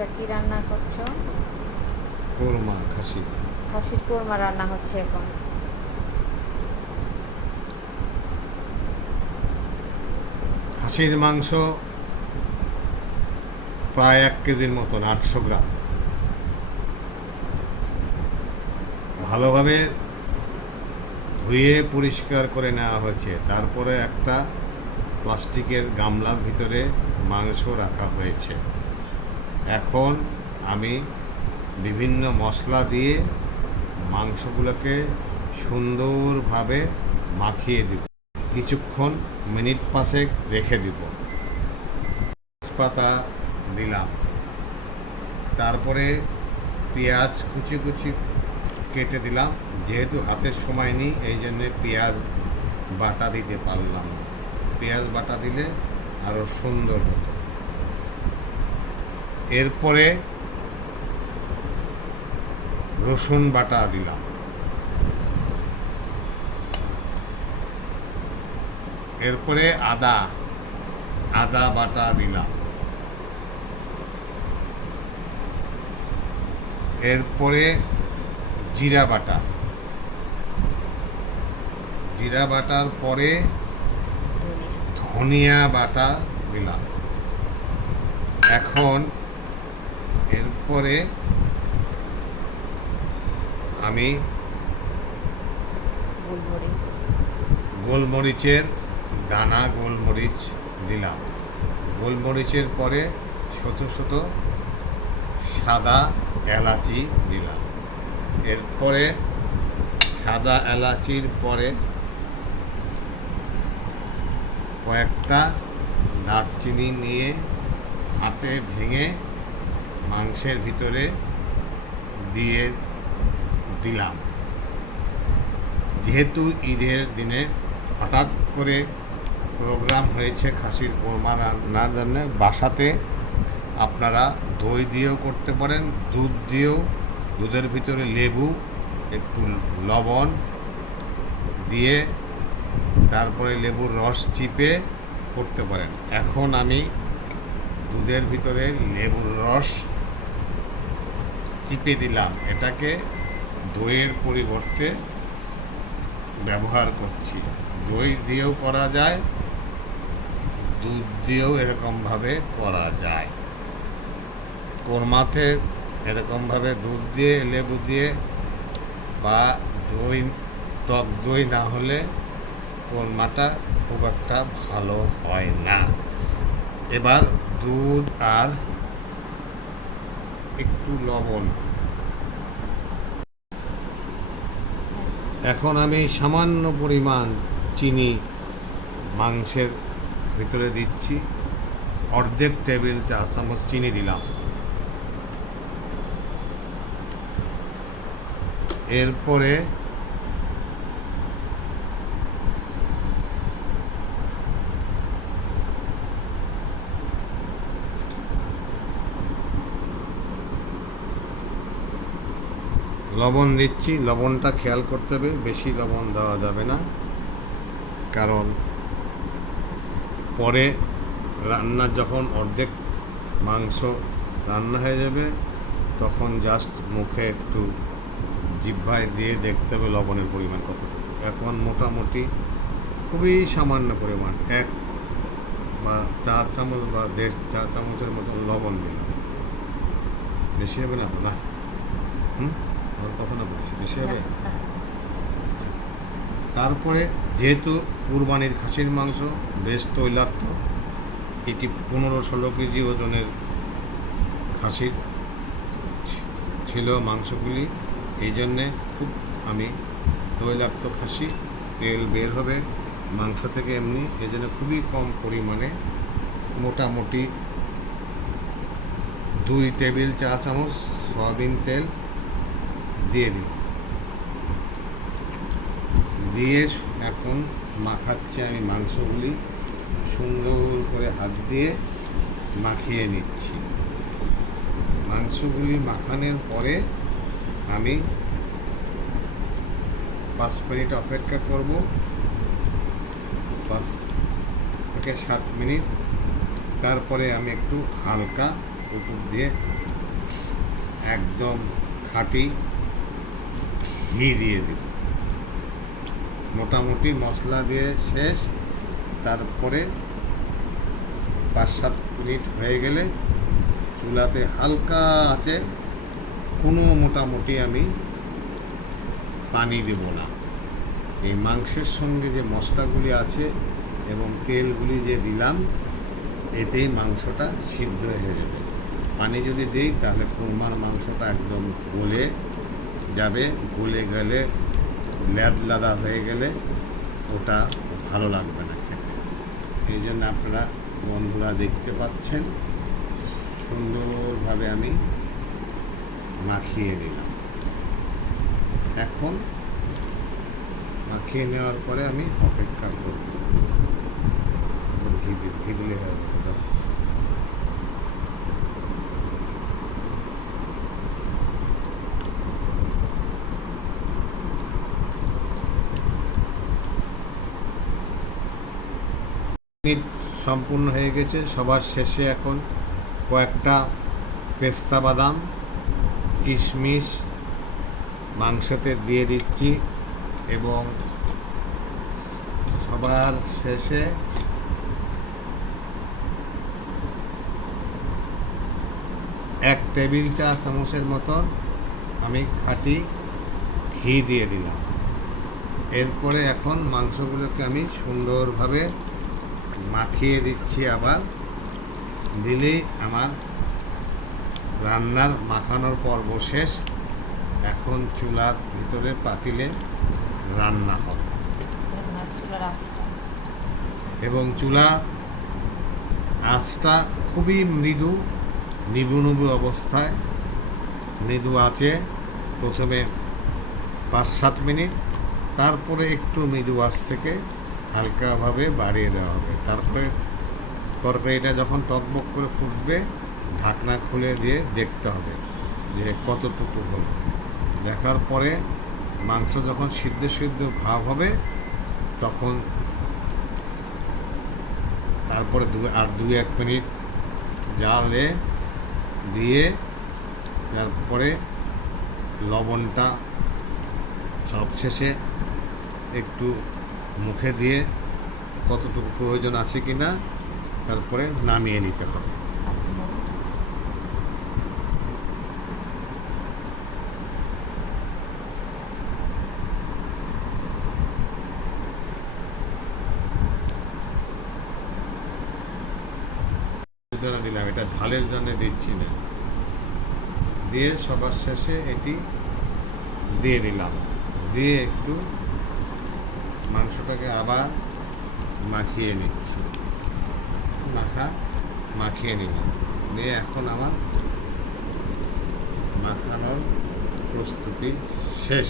এটা কি রান্না করছো? কোরমা খাসি। খাসির কোরমা রান্না হচ্ছে এখন। খাসির মাংস প্রায় 1 কেজির মতন, 800 গ্রাম। ভালোভাবে ধুয়ে পরিষ্কার করে নেওয়া হয়েছে। তারপরে একটা প্লাস্টিকের গামলার ভিতরে মাংস রাখা হয়েছে। এখন আমি বিভিন্ন মশলা দিয়ে মাংসগুলোকে সুন্দরভাবে মাখিয়ে দিব। কিছুক্ষণ মিনিট 5 রেখে দিব। তেজপাতা দিলাম, তারপরে পেঁয়াজ কুচি কুচি কেটে দিলাম। যেহেতু হাতের সময় নেই, এই জন্যে পেঁয়াজ বাটা দিতে পারলাম না। পেঁয়াজ বাটা দিলে আরও সুন্দর হতো। এরপরে রসুন বাটা দিলাম। এরপরে আদা বাটা দিলাম। এরপরে জিরা বাটার পরে ধনিয়া বাটা দিলাম। এখন এরপরে আমি গোলমরিচের দানা গোলমরিচ দিলাম। গোলমরিচের পরে ছোট ছোট সাদা এলাচি দিলাম। এরপরে সাদা এলাচির পরে কয়েকটা দারচিনি নিয়ে হাতে ভেঙে মাংসের ভিতরে দিয়ে দিলাম। যেহেতু ঈদের দিনে হঠাৎ করে প্রোগ্রাম হয়েছে খাসির কোরমা রান্নার জন্য, বাসাতে আপনারা দই দিয়েও করতে পারেন, দুধ দিয়েও, দুধের ভিতরে লেবু, একটু লবণ দিয়ে তারপরে লেবুর রস চিপে করতে পারেন। এখন আমি দুধের ভিতরে লেবুর রস চিপে দিলাম। এটাকে দইয়ের পরিবর্তে ব্যবহার করছি। দই দিয়েও করা যায়, দুধ দিয়েও এরকমভাবে করা যায়। কোরমাতে এরকমভাবে দুধ দিয়ে, লেবু দিয়ে বা দই, টক দই না হলে কোরমাটা খুব একটা ভালো হয় না। এবার দুধ আর একটু লবণ। এখন আমি সামান্য পরিমাণ চিনি মাংসের ভিতরে দিচ্ছি। অর্ধেক টেবিল চা চামচ চিনি দিলাম। এরপরে লবণ দিচ্ছি। লবণটা খেয়াল করতে হবে, বেশি লবণ দেওয়া যাবে না, কারণ পরে রান্না যখন অর্ধেক মাংস রান্না হয়ে যাবে তখন জাস্ট মুখে একটু জিহ্বায় দিয়ে দেখতে হবে লবণের পরিমাণ কতটুকু। এখন মোটামুটি খুবই সামান্য পরিমাণ, 1 বা 4 চামচ বা 1.5 চা চামচের মতন লবণ দিলাম। বেশি হবে না তো? না, আমার কথা না বলছি, বেশি হবে। আচ্ছা, তারপরে যেহেতু কুরবানির খাসির মাংস বেশ তৈলাক্ত, এটি 15-16 কেজি ওজনের খাসির ছিল মাংসগুলি, এই জন্যে খুব আমি তৈলাক্ত খাসি, তেল বের হবে মাংস থেকে এমনি, এই জন্য খুবই কম পরিমাণে, মোটামুটি 2 টেবিল চা চামচ সয়াবিন তেল দিয়ে দিলাম। দিয়ে এখন মাখাচ্ছি আমি মাংসগুলি, সুন্দর করে হাত দিয়ে মাখিয়ে নিচ্ছি। মাংসগুলি মাখানোর পরে আমি 5 মিনিট অপেক্ষা করব। 5 থেকে 7 মিনিট। তারপরে আমি একটু হালকা উপর দিয়ে একদম খাঁটি ঘি দিয়ে দিই। মোটামুটি মশলা দিয়ে শেষ। তারপরে 5-7 মিনিট হয়ে গেলে চুলাতে হালকা আছে, কোনো মোটামুটি আমি পানি দেব না। এই মাংসের সঙ্গে যে মশলাগুলি আছে এবং তেলগুলি যে দিলাম, এতেই মাংসটা সিদ্ধ হয়ে যাবে। পানি যদি দিই তাহলে কোরমার মাংসটা একদম গলে যাবে। গলে গেলে ল্যাদলাদা হয়ে গেলে ওটা ভালো লাগবে না খেতে। এই জন্য আপনারা বন্ধুরা দেখতে পাচ্ছেন, সুন্দরভাবে আমি মাখিয়ে নিলাম। এখন মাখিয়ে নেওয়ার পরে আমি অপেক্ষা করব। ঘি দিলে হয়ে যাবে। মিনিট সম্পূর্ণ হয়ে গেছে। সবার শেষে এখন কয়েকটা পেস্তা বাদাম, কিশমিশ মাংসতে দিয়ে দিচ্ছি এবং সবার শেষে এক টেবিল চা চামচের মতন আমি খাঁটি ঘি দিয়ে দিলাম। এরপরে এখন মাংসগুলোকে আমি সুন্দরভাবে মাখিয়ে দিচ্ছি। আবার দিলেই আমার রান্নার মাখানোর পর্ব শেষ। এখন চুলার ভিতরে পাতিলে রান্না হবে এবং চুলা আঁচটা খুবই মৃদু, নিবু নিবু অবস্থায়, মৃদু আছে প্রথমে 5-7 মিনিট, তারপরে একটু মৃদু আঁচ থেকে হালকাভাবে বাড়িয়ে দেওয়া হবে। তারপরে তরকারিটা যখন টকবক করে ফুটবে, ঢাকনা খুলে দিয়ে দেখতে হবে যে কতটুকু হলো। দেখার পরে মাংস যখন সিদ্ধ সিদ্ধ ভাব হবে, তখন তারপরে 2-1 মিনিট জালে দিয়ে তারপরে লবণটা সবশেষে একটু মুখে দিয়ে কতটুকু প্রয়োজন আছে কি না তারপরে নামিয়ে নিতে হবে। দিলাম, এটা ঝালের জন্য দিচ্ছি না। দিয়ে সবার শেষে এটি দিয়ে দিলাম, দিয়ে একটু মাংসটাকে আবার মাখিয়ে নিচ্ছি। মাখিয়ে নিলাম, দিয়ে এখন আমার মাখানোর প্রস্তুতি শেষ।